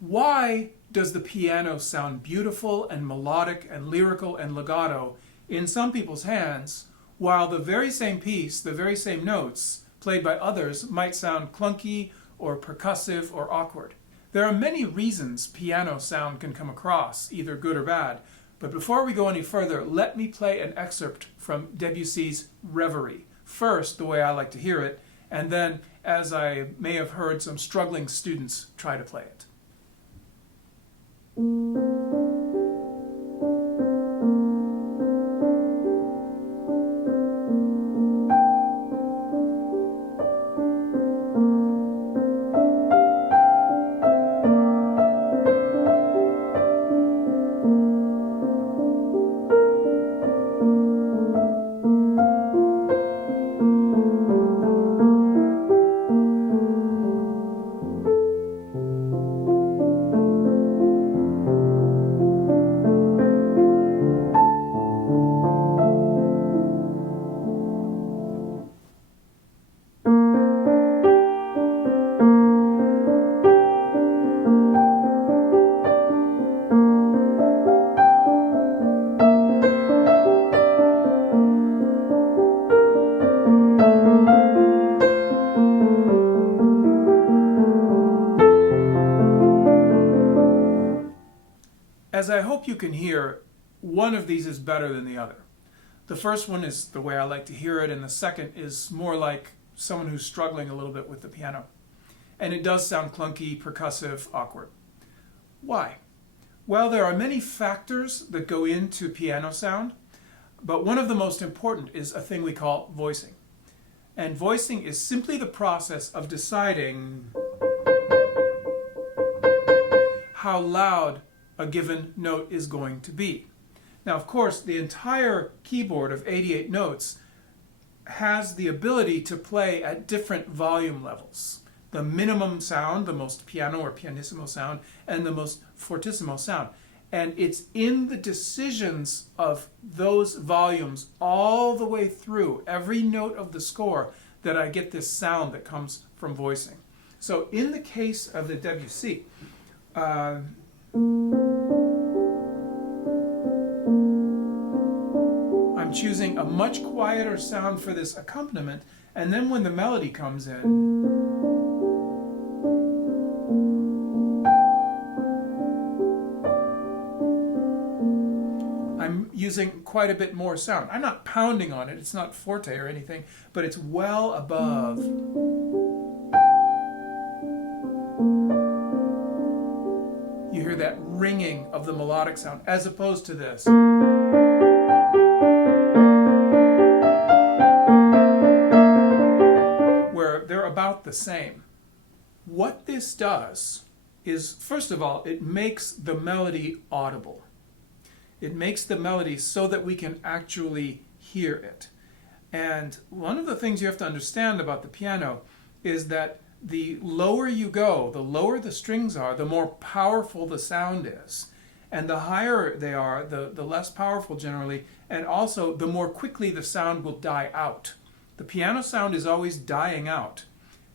Why does the piano sound beautiful and melodic and lyrical and legato in some people's hands, while the very same piece, the very same notes played by others might sound clunky or percussive or awkward? There are many reasons piano sound can come across, either good or bad, but before we go any further, let me play an excerpt from Debussy's Reverie. First, the way I like to hear it, and then, as I may have heard some struggling students try to play it. As I hope you can hear, one of these is better than the other. The first one is the way I like to hear it, and the second is more like someone who's struggling a little bit with the piano. And it does sound clunky, percussive, awkward. Why? Well, there are many factors that go into piano sound, but one of the most important is a thing we call voicing. And voicing is simply the process of deciding how loud a given note is going to be. Now, of course, the entire keyboard of 88 notes has the ability to play at different volume levels. The minimum sound, the most piano or pianissimo sound, and the most fortissimo sound. And it's in the decisions of those volumes all the way through every note of the score that I get this sound that comes from voicing. So in the case of the Debussy, I'm choosing a much quieter sound for this accompaniment, and then when the melody comes in, I'm using quite a bit more sound. I'm not pounding on it, it's not forte or anything, but it's well above. You hear that ringing of the melodic sound, as opposed to this, where they're about the same. What this does is, first of all, it makes the melody audible. It makes the melody so that we can actually hear it. And one of the things you have to understand about the piano is that the lower you go, the lower the strings are, the more powerful the sound is. And the higher they are, the less powerful generally, and also the more quickly the sound will die out. The piano sound is always dying out.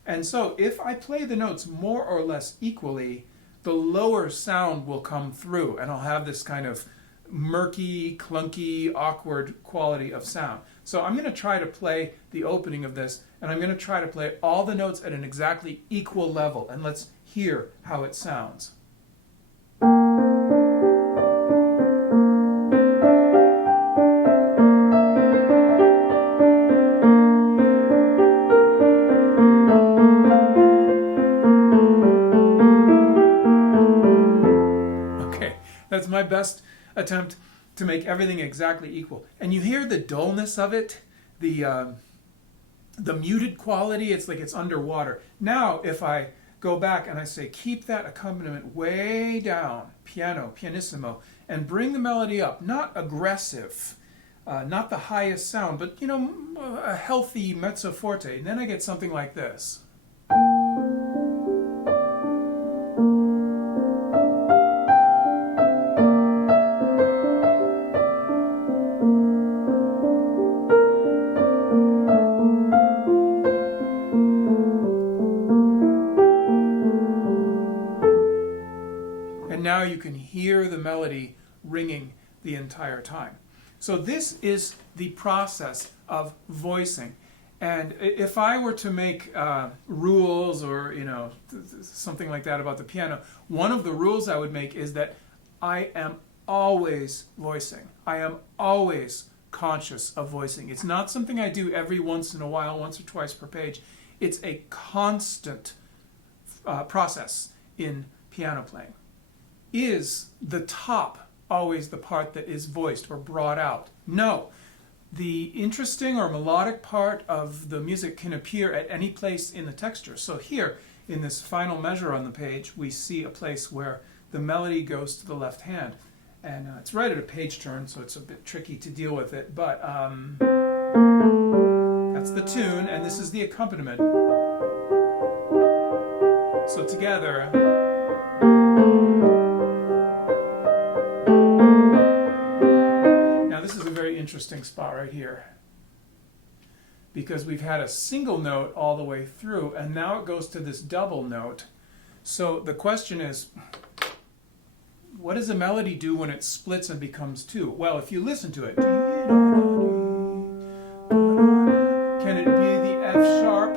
And so if I play the notes more or less equally, the lower sound will come through, and I'll have this kind of murky, clunky, awkward quality of sound. So I'm going to try to play the opening of this, and I'm going to try to play all the notes at an exactly equal level, and let's hear how it sounds. Okay, that's my best attempt to make everything exactly equal. And you hear the dullness of it, the muted quality. It's like it's underwater. Now, if I go back and I say, keep that accompaniment way down, piano, pianissimo, and bring the melody up, not aggressive, not the highest sound, but, you know, a healthy mezzo forte, and then I get something like this. And now you can hear the melody ringing the entire time. So this is the process of voicing. And if I were to make rules or something like that about the piano, one of the rules I would make is that I am always voicing. I am always conscious of voicing. It's not something I do every once in a while, once or twice per page. It's a constant process in piano playing. Is the top always the part that is voiced or brought out? No. The interesting or melodic part of the music can appear at any place in the texture. So here, in this final measure on the page, we see a place where the melody goes to the left hand. And it's right at a page turn, so it's a bit tricky to deal with it. But that's the tune, and this is the accompaniment. So together. Now this is a very interesting spot right here, because we've had a single note all the way through, and now it goes to this double note. So the question is, what does a melody do when it splits and becomes two? Well, if you listen to it, can it be the F sharp?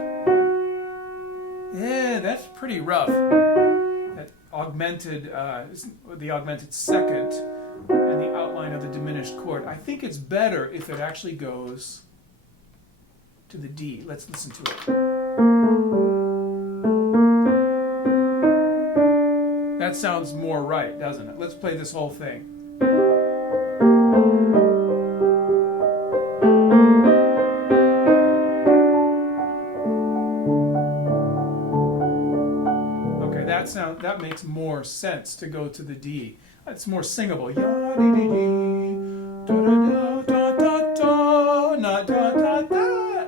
Yeah, that's pretty rough. That augmented, the augmented second and the outline of the diminished chord. I think it's better if it actually goes to the D. Let's listen to it. That sounds more right, doesn't it? Let's play this whole thing. Okay, that makes more sense to go to the D. It's more singable.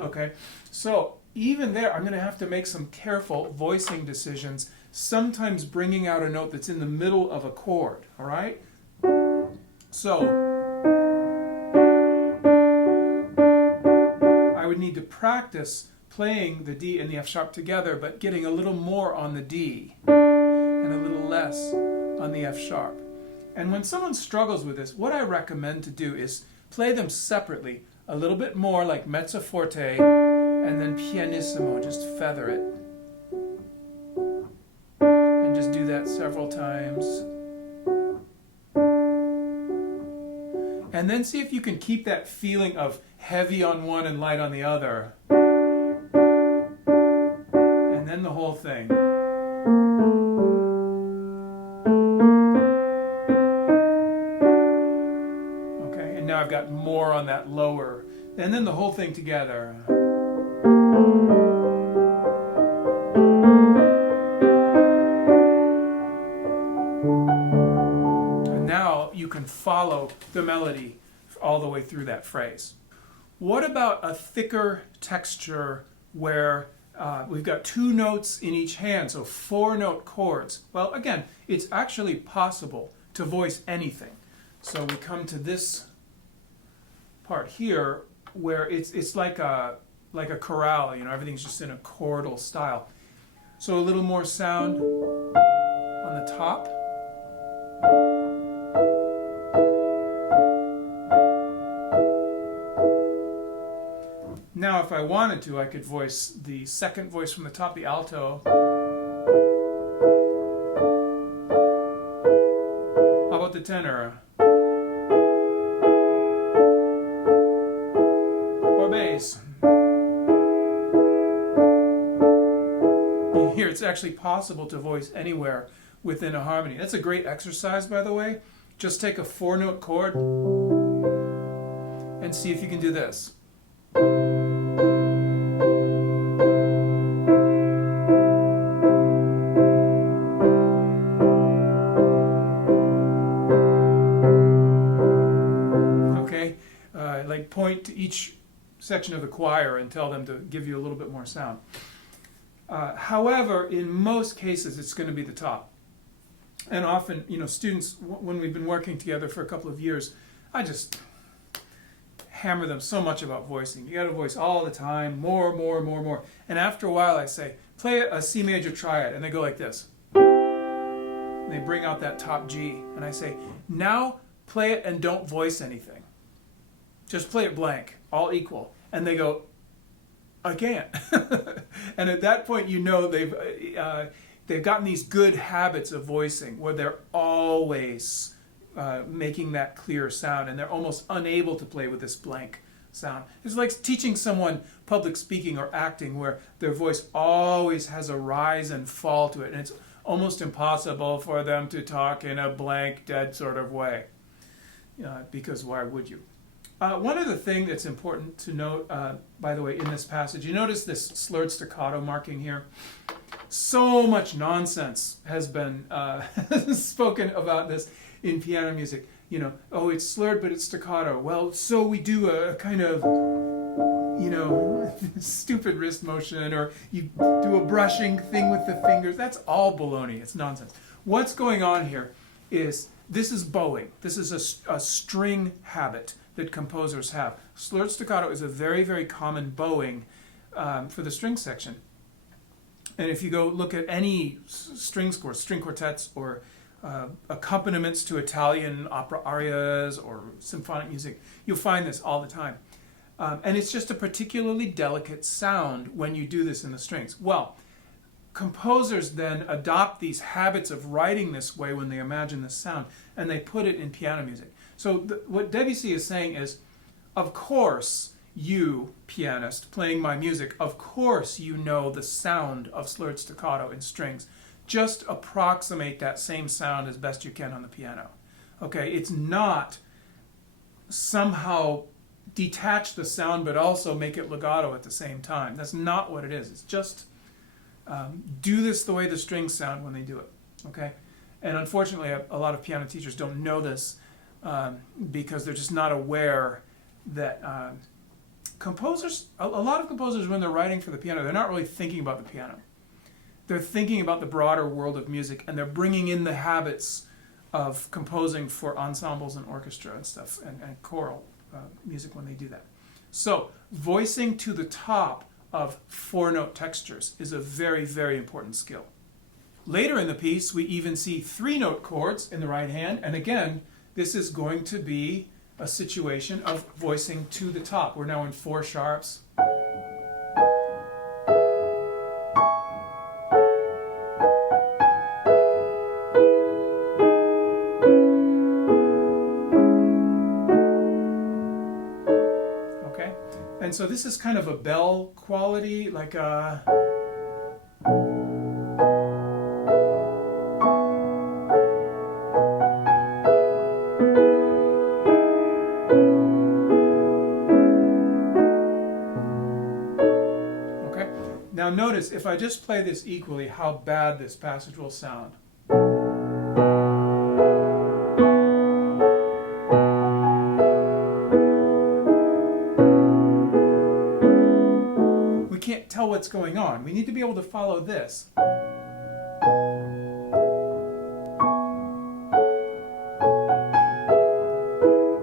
Okay, so even there, I'm going to have to make some careful voicing decisions, sometimes bringing out a note that's in the middle of a chord, all right? So, I would need to practice playing the D and the F sharp together, but getting a little more on the D and a little less on the F sharp. And when someone struggles with this, what I recommend to do is play them separately, a little bit more like mezzo forte, and then pianissimo, just feather it. And just do that several times. And then see if you can keep that feeling of heavy on one and light on the other. And then the whole thing. Okay, and now I've got more on that lower. And then the whole thing together. And now you can follow the melody all the way through that phrase. What about a thicker texture where we've got two notes in each hand, so 4-note chords? Well, again, it's actually possible to voice anything. So we come to this part here where it's like a chorale, everything's just in a chordal style. So a little more sound on the top. Now if I wanted to, I could voice the second voice from the top, the alto. How about the tenor? Or bass? Here, it's actually possible to voice anywhere within a harmony. That's a great exercise, by the way. Just take a 4-note chord and see if you can do this. Okay, like point to each section of the choir and tell them to give you a little bit more sound. However, in most cases, it's going to be the top. And often, students, when we've been working together for a couple of years, I just hammer them so much about voicing. You got to voice all the time, more. And after a while, I say, play a C major triad, and they go like this. And they bring out that top G, and I say, now play it and don't voice anything. Just play it blank, all equal. And they go, I can't. And at that point, you know they've gotten these good habits of voicing where they're always making that clear sound, and they're almost unable to play with this blank sound. It's like teaching someone public speaking or acting where their voice always has a rise and fall to it, and it's almost impossible for them to talk in a blank, dead sort of way. Because why would you? One other thing that's important to note, by the way, in this passage, you notice this slurred staccato marking here. So much nonsense has been spoken about this in piano music. Oh, it's slurred, but it's staccato. Well, so we do a kind of, stupid wrist motion, or you do a brushing thing with the fingers. That's all baloney. It's nonsense. What's going on here is this is bowing. This is a string habit that composers have. Slurred staccato is a very, very common bowing for the string section. And if you go look at any string scores, string quartets, or accompaniments to Italian opera arias or symphonic music, you'll find this all the time. And it's just a particularly delicate sound when you do this in the strings. Well, composers then adopt these habits of writing this way when they imagine this sound, and they put it in piano music. So what Debussy is saying is, of course, you, pianist, playing my music, of course you know the sound of slurred staccato in strings. Just approximate that same sound as best you can on the piano. Okay, it's not somehow detach the sound but also make it legato at the same time. That's not what it is. It's just do this the way the strings sound when they do it. Okay, and unfortunately a lot of piano teachers don't know this because they're just not aware that a lot of composers, when they're writing for the piano, they're not really thinking about the piano. They're thinking about the broader world of music, and they're bringing in the habits of composing for ensembles and orchestra and stuff, and choral music when they do that. So voicing to the top of four-note textures is a very, very important skill. Later in the piece, we even see three-note chords in the right hand, and again, this is going to be a situation of voicing to the top. We're now in four sharps. Okay, and so this is kind of a bell quality, like a... Now notice, if I just play this equally, how bad this passage will sound. We can't tell what's going on. We need to be able to follow this.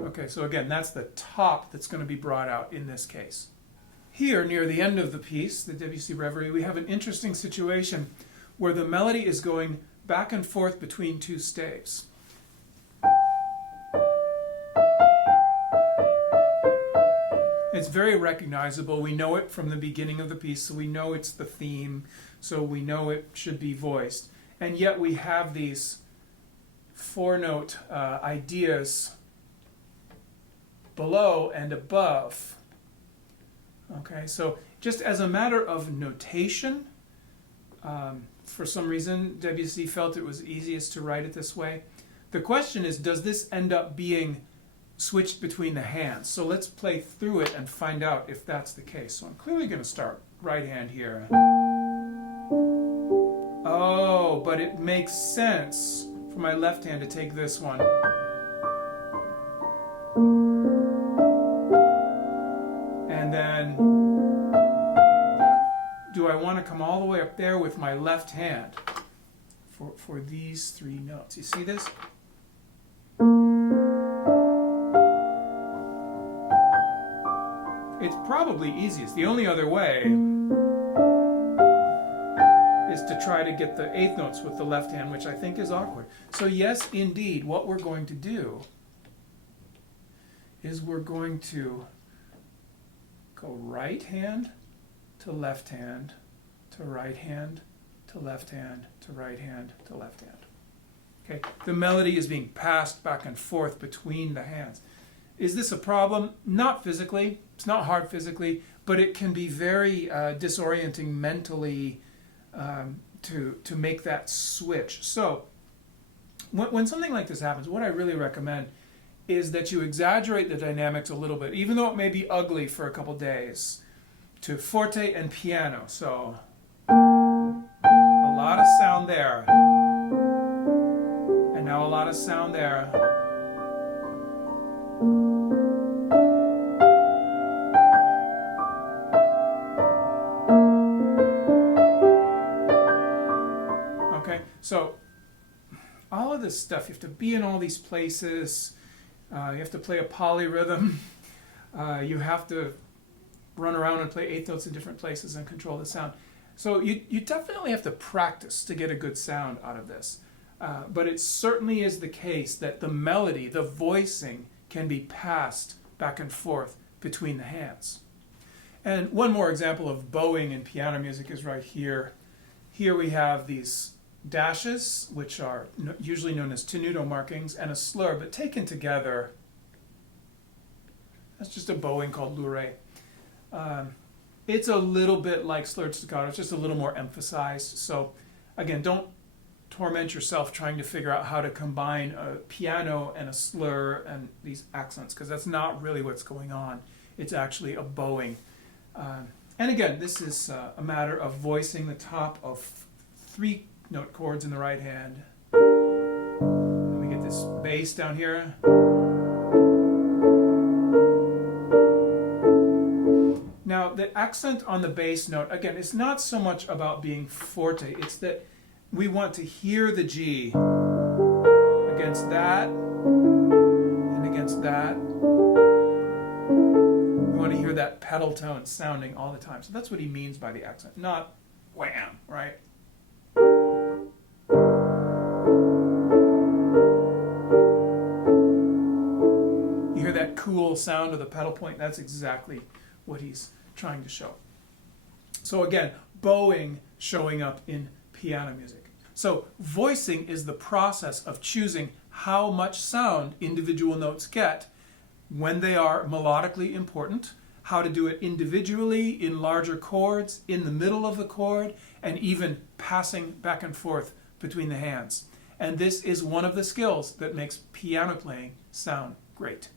Okay, so again, that's the top that's going to be brought out in this case. Here, near the end of the piece, the Debussy Reverie, we have an interesting situation where the melody is going back and forth between two staves. It's very recognizable. We know it from the beginning of the piece, so we know it's the theme, so we know it should be voiced. And yet we have these four-note ideas below and above. Okay, so just as a matter of notation, for some reason Debussy felt it was easiest to write it this way. The question is, does this end up being switched between the hands? So let's play through it and find out if that's the case. So I'm clearly going to start right hand here. Oh, but it makes sense for my left hand to take this one. And then, do I want to come all the way up there with my left hand for these three notes? You see this? It's probably easiest. The only other way is to try to get the eighth notes with the left hand, which I think is awkward. So yes, indeed, what we're going to do is we're going to go right hand to left hand to right hand to left hand to right hand to left hand. Okay, the melody is being passed back and forth between the hands. Is this a problem? Not physically. It's not hard physically, but it can be very disorienting mentally to make that switch. So when something like this happens, what I really recommend is that you exaggerate the dynamics a little bit, even though it may be ugly for a couple days, to forte and piano. So a lot of sound there, and now a lot of sound there. Okay, so all of this stuff, you have to be in all these places. You have to play a polyrhythm. You have to run around and play eighth notes in different places and control the sound. So you definitely have to practice to get a good sound out of this. But it certainly is the case that the melody, the voicing, can be passed back and forth between the hands. And one more example of bowing in piano music is right here. Here we have these dashes, which are usually known as tenuto markings, and a slur, but taken together, that's just a bowing called lure. It's a little bit like slurred staccato, it's just a little more emphasized. So again, don't torment yourself trying to figure out how to combine a piano and a slur and these accents, because that's not really what's going on. It's actually a bowing. And again, this is a matter of voicing the top of 3 note chords in the right hand. And we get this bass down here. Now, the accent on the bass note, again, it's not so much about being forte. It's that we want to hear the G against that and against that. We want to hear that pedal tone sounding all the time. So that's what he means by the accent, not wham, right? You hear that cool sound of the pedal point? That's exactly what he's trying to show. So again, bowing showing up in piano music. So voicing is the process of choosing how much sound individual notes get when they are melodically important, how to do it individually in larger chords, in the middle of the chord, and even passing back and forth between the hands. And this is one of the skills that makes piano playing sound great.